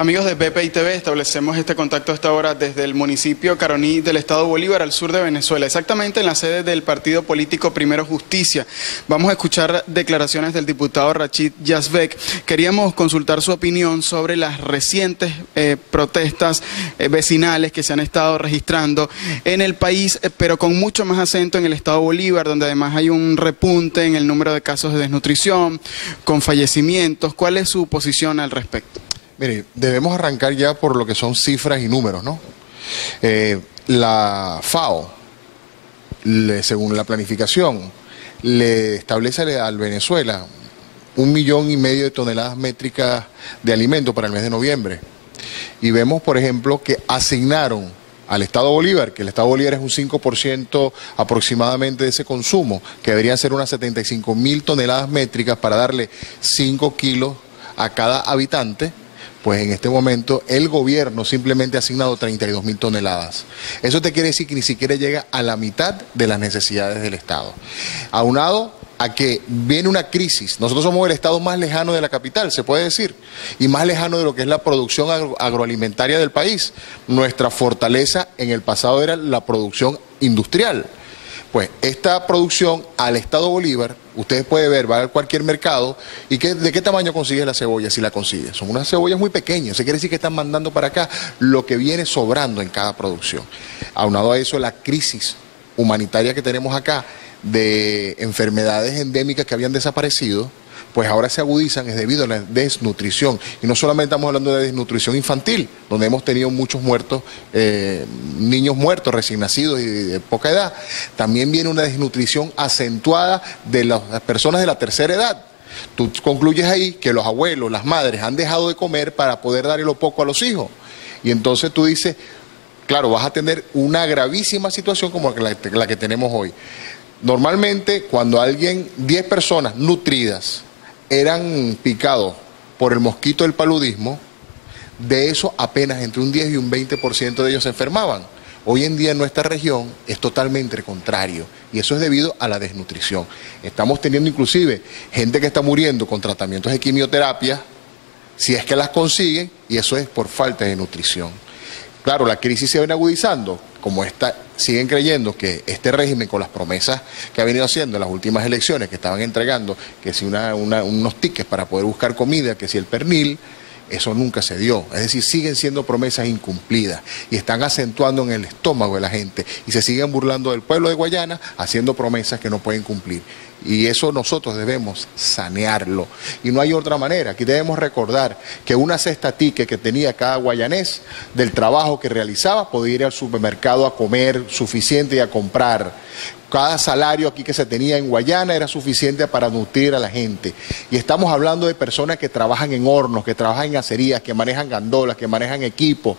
Amigos de BPI TV, establecemos este contacto a esta hora desde el municipio Caroní del estado Bolívar, al sur de Venezuela, exactamente en la sede del partido político Primero Justicia. Vamos a escuchar declaraciones del diputado Rachid Yazbek. Queríamos consultar su opinión sobre las recientes protestas vecinales que se han estado registrando en el país, pero con mucho más acento en el estado Bolívar, donde además hay un repunte en el número de casos de desnutrición, con fallecimientos. ¿Cuál es su posición al respecto? Mire, debemos arrancar ya por lo que son cifras y números, ¿no? La FAO, según la planificación, le establece al Venezuela 1,5 millones de toneladas métricas de alimentos para el mes de noviembre. Y vemos, por ejemplo, que asignaron al Estado Bolívar, que el Estado Bolívar es un 5% aproximadamente de ese consumo, que deberían ser unas 75.000 toneladas métricas para darle 5 kilos a cada habitante. Pues en este momento el gobierno simplemente ha asignado 32.000 toneladas. Eso te quiere decir que ni siquiera llega a la mitad de las necesidades del Estado. Aunado a que viene una crisis. Nosotros somos el estado más lejano de la capital, se puede decir, y más lejano de lo que es la producción agroalimentaria del país. Nuestra fortaleza en el pasado era la producción industrial. Pues esta producción al estado Bolívar, ustedes pueden ver, va a cualquier mercado, y ¿de qué tamaño consigue la cebolla si la consigue? Son unas cebollas muy pequeñas, eso quiere decir que están mandando para acá lo que viene sobrando en cada producción. Aunado a eso, la crisis humanitaria que tenemos acá, de enfermedades endémicas que habían desaparecido, pues ahora se agudizan, es debido a la desnutrición. Y no solamente estamos hablando de desnutrición infantil, donde hemos tenido muchos muertos, niños muertos, recién nacidos y de poca edad. También viene una desnutrición acentuada de las personas de la tercera edad. Tú concluyes ahí que los abuelos, las madres han dejado de comer para poder darle lo poco a los hijos. Y entonces tú dices, claro, vas a tener una gravísima situación como la que tenemos hoy. Normalmente, cuando 10 personas nutridas eran picados por el mosquito del paludismo, de eso apenas entre un 10 y un 20% de ellos se enfermaban. Hoy en día en nuestra región es totalmente contrario, y eso es debido a la desnutrición. Estamos teniendo inclusive gente que está muriendo con tratamientos de quimioterapia, si es que las consiguen, y eso es por falta de nutrición. Claro, la crisis se viene agudizando, como siguen creyendo que este régimen, con las promesas que ha venido haciendo en las últimas elecciones, que estaban entregando, que si unos tickets para poder buscar comida, que si el pernil, eso nunca se dio. Es decir, siguen siendo promesas incumplidas y están acentuando en el estómago de la gente y se siguen burlando del pueblo de Guayana, haciendo promesas que no pueden cumplir. Y eso nosotros debemos sanearlo. Y no hay otra manera. Aquí debemos recordar que una cesta ticket que tenía cada guayanés del trabajo que realizaba podía ir al supermercado a comer suficiente y a comprar. Cada salario aquí que se tenía en Guayana era suficiente para nutrir a la gente. Y estamos hablando de personas que trabajan en hornos, que trabajan en acerías, que manejan gandolas, que manejan equipos.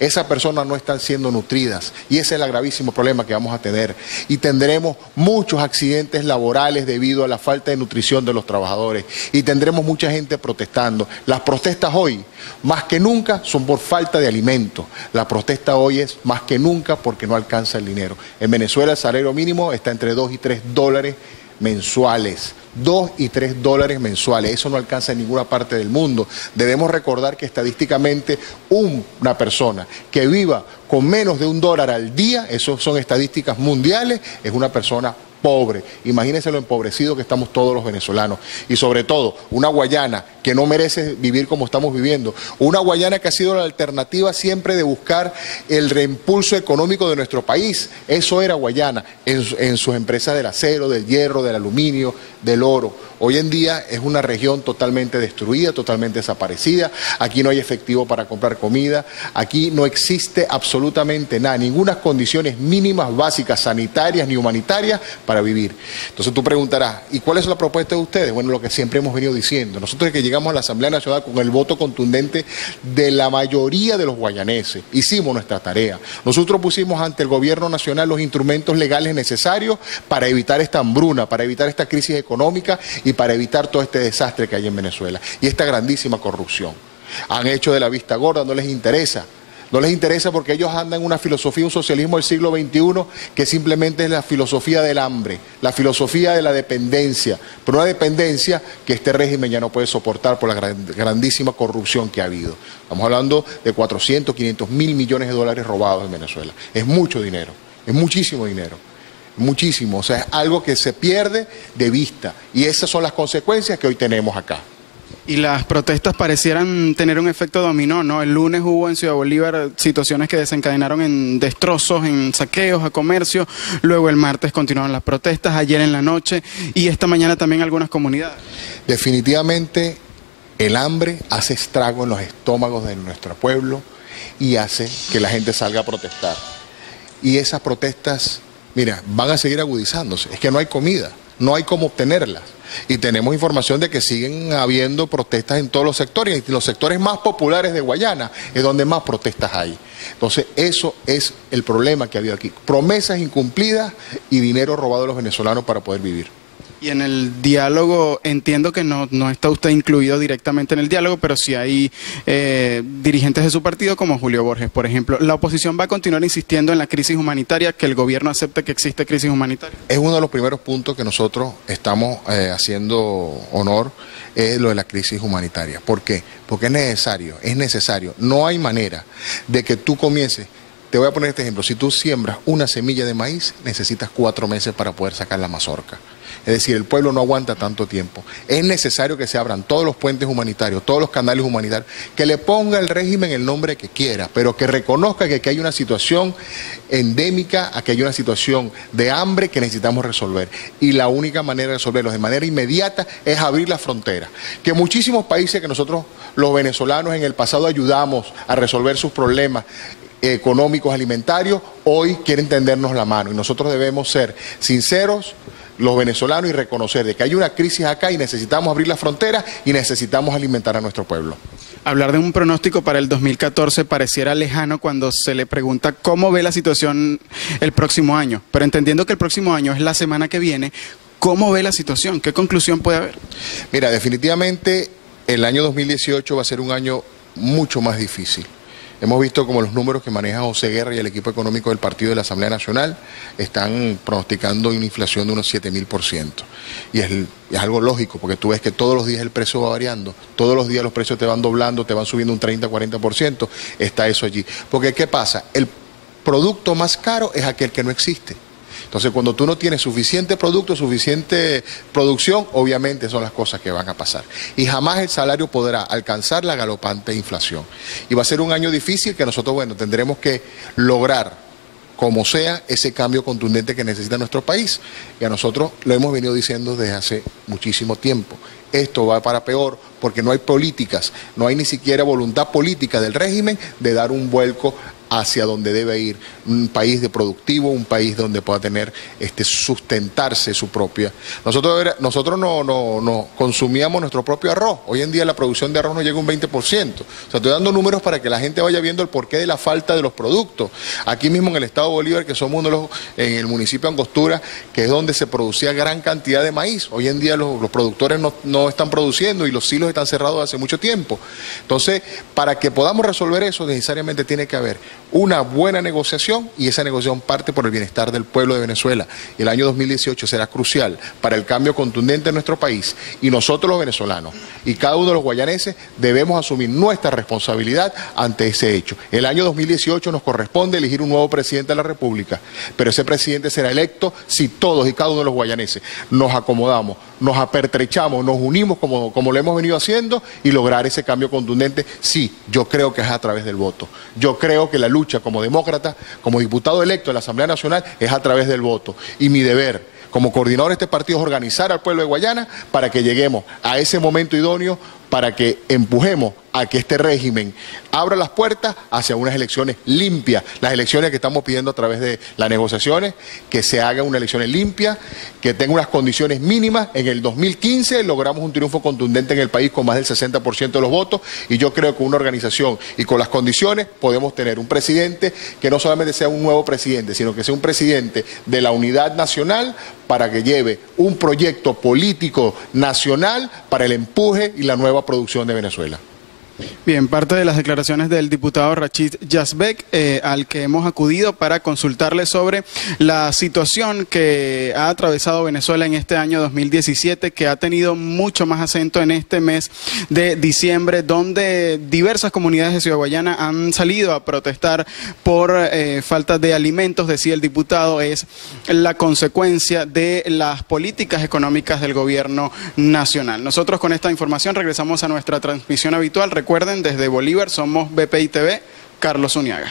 Esas personas no están siendo nutridas, y ese es el gravísimo problema que vamos a tener. Y tendremos muchos accidentes laborales debido a la falta de nutrición de los trabajadores, y tendremos mucha gente protestando. Las protestas hoy, más que nunca, son por falta de alimentos. La protesta hoy es más que nunca porque no alcanza el dinero. En Venezuela el salario mínimo está entre 2 y 3 dólares mensuales. 2 y 3 dólares mensuales, eso no alcanza en ninguna parte del mundo. Debemos recordar que estadísticamente una persona que viva con menos de $1 al día, eso son estadísticas mundiales, es una persona pobre. Imagínense lo empobrecido que estamos todos los venezolanos. Y sobre todo, una Guayana que no merece vivir como estamos viviendo. Una Guayana que ha sido la alternativa siempre de buscar el reimpulso económico de nuestro país. Eso era Guayana en sus empresas del acero, del hierro, del aluminio, del oro. Hoy en día es una región totalmente destruida, totalmente desaparecida. Aquí no hay efectivo para comprar comida. Aquí no existe absolutamente nada, ninguna condiciones mínimas, básicas, sanitarias ni humanitarias para vivir. Entonces tú preguntarás, ¿y cuál es la propuesta de ustedes? Bueno, lo que siempre hemos venido diciendo. Nosotros que llegamos a la Asamblea Nacional con el voto contundente de la mayoría de los guayaneses, hicimos nuestra tarea. Nosotros pusimos ante el gobierno nacional los instrumentos legales necesarios para evitar esta hambruna, para evitar esta crisis económica y para evitar todo este desastre que hay en Venezuela y esta grandísima corrupción. Han hecho de la vista gorda, no les interesa No les interesa porque ellos andan en una filosofía, un socialismo del siglo XXI que simplemente es la filosofía del hambre, la filosofía de la dependencia, pero una dependencia que este régimen ya no puede soportar por la grandísima corrupción que ha habido. Estamos hablando de 400, 500 mil millones de dólares robados en Venezuela. Es mucho dinero, es muchísimo dinero. Muchísimo, o sea, es algo que se pierde de vista y esas son las consecuencias que hoy tenemos acá. Y las protestas parecieran tener un efecto dominó, ¿no? El lunes hubo en Ciudad Bolívar situaciones que desencadenaron en destrozos, en saqueos a comercio, luego el martes continuaron las protestas, ayer en la noche y esta mañana también algunas comunidades. Definitivamente el hambre hace estrago en los estómagos de nuestro pueblo y hace que la gente salga a protestar. Y esas protestas, mira, van a seguir agudizándose, es que no hay comida, no hay cómo obtenerlas. Y tenemos información de que siguen habiendo protestas en todos los sectores, y los sectores más populares de Guayana es donde más protestas hay. Entonces, eso es el problema que ha habido aquí. Promesas incumplidas y dinero robado a los venezolanos para poder vivir. Y en el diálogo, entiendo que no está usted incluido directamente en el diálogo, pero sí hay dirigentes de su partido como Julio Borges, por ejemplo. ¿La oposición va a continuar insistiendo en la crisis humanitaria, que el gobierno acepte que existe crisis humanitaria? Es uno de los primeros puntos que nosotros estamos haciendo honor, es lo de la crisis humanitaria. ¿Por qué? Porque es necesario. No hay manera de que tú comiences. Te voy a poner este ejemplo. Si tú siembras una semilla de maíz, necesitas 4 meses para poder sacar la mazorca. Es decir, el pueblo no aguanta tanto tiempo. Es necesario que se abran todos los puentes humanitarios, todos los canales humanitarios, que le ponga el régimen el nombre que quiera, pero que reconozca que aquí hay una situación endémica, aquí hay una situación de hambre que necesitamos resolver. Y la única manera de resolverlo de manera inmediata es abrir la frontera. Que muchísimos países que nosotros, los venezolanos, en el pasado ayudamos a resolver sus problemas económicos, alimentarios, hoy quieren tendernos la mano. Y nosotros debemos ser sinceros, los venezolanos, y reconocer de que hay una crisis acá y necesitamos abrir la frontera y necesitamos alimentar a nuestro pueblo. Hablar de un pronóstico para el 2014 pareciera lejano cuando se le pregunta cómo ve la situación el próximo año, pero entendiendo que el próximo año es la semana que viene, ¿cómo ve la situación? ¿Qué conclusión puede haber? Mira, definitivamente el año 2018 va a ser un año mucho más difícil. Hemos visto como los números que maneja José Guerra y el equipo económico del Partido de la Asamblea Nacional están pronosticando una inflación de unos 7.000%. Y es algo lógico, porque tú ves que todos los días el precio va variando, todos los días los precios te van doblando, te van subiendo un 30-40%, está eso allí. Porque ¿qué pasa? El producto más caro es aquel que no existe. Entonces, cuando tú no tienes suficiente producto, suficiente producción, obviamente son las cosas que van a pasar. Y jamás el salario podrá alcanzar la galopante inflación. Y va a ser un año difícil que nosotros, bueno, tendremos que lograr, como sea, ese cambio contundente que necesita nuestro país. Y a nosotros lo hemos venido diciendo desde hace muchísimo tiempo. Esto va para peor porque no hay políticas, no hay ni siquiera voluntad política del régimen de dar un vuelco hacia donde debe ir, un país de productivo, un país donde pueda tener, sustentarse su propia. Nosotros no consumíamos nuestro propio arroz. Hoy en día la producción de arroz no llega a un 20%. O sea, estoy dando números para que la gente vaya viendo el porqué de la falta de los productos. Aquí mismo en el estado Bolívar, que somos uno de los, en el municipio de Angostura, que es donde se producía gran cantidad de maíz. Hoy en día los productores no están produciendo y los silos están cerrados hace mucho tiempo. Entonces, para que podamos resolver eso, necesariamente tiene que haber una buena negociación, y esa negociación parte por el bienestar del pueblo de Venezuela. El año 2018 será crucial para el cambio contundente en nuestro país, y nosotros los venezolanos y cada uno de los guayaneses debemos asumir nuestra responsabilidad ante ese hecho. El año 2018 nos corresponde elegir un nuevo presidente de la República, pero ese presidente será electo si todos y cada uno de los guayaneses nos acomodamos, nos apertrechamos, nos unimos como lo hemos venido haciendo, y lograr ese cambio contundente. Sí, yo creo que es a través del voto. Yo creo que la lucha como demócrata, como diputado electo de la Asamblea Nacional, es a través del voto. Y mi deber como coordinador de este partido es organizar al pueblo de Guayana para que lleguemos a ese momento idóneo, para que empujemos a que este régimen abra las puertas hacia unas elecciones limpias, las elecciones que estamos pidiendo a través de las negociaciones, que se hagan unas elecciones limpias, que tengan unas condiciones mínimas. En el 2015 logramos un triunfo contundente en el país con más del 60% de los votos, y yo creo que una organización y con las condiciones podemos tener un presidente que no solamente sea un nuevo presidente, sino que sea un presidente de la unidad nacional, para que lleve un proyecto político nacional para el empuje y la nueva producción de Venezuela. Bien, parte de las declaraciones del diputado Rachid Yazbek, al que hemos acudido para consultarle sobre la situación que ha atravesado Venezuela en este año 2017, que ha tenido mucho más acento en este mes de diciembre, donde diversas comunidades de Ciudad Guayana han salido a protestar por falta de alimentos. Decía el diputado, es la consecuencia de las políticas económicas del gobierno nacional. Nosotros con esta información regresamos a nuestra transmisión habitual. Recuerden, desde Bolívar somos BPI TV, Carlos Uniaga.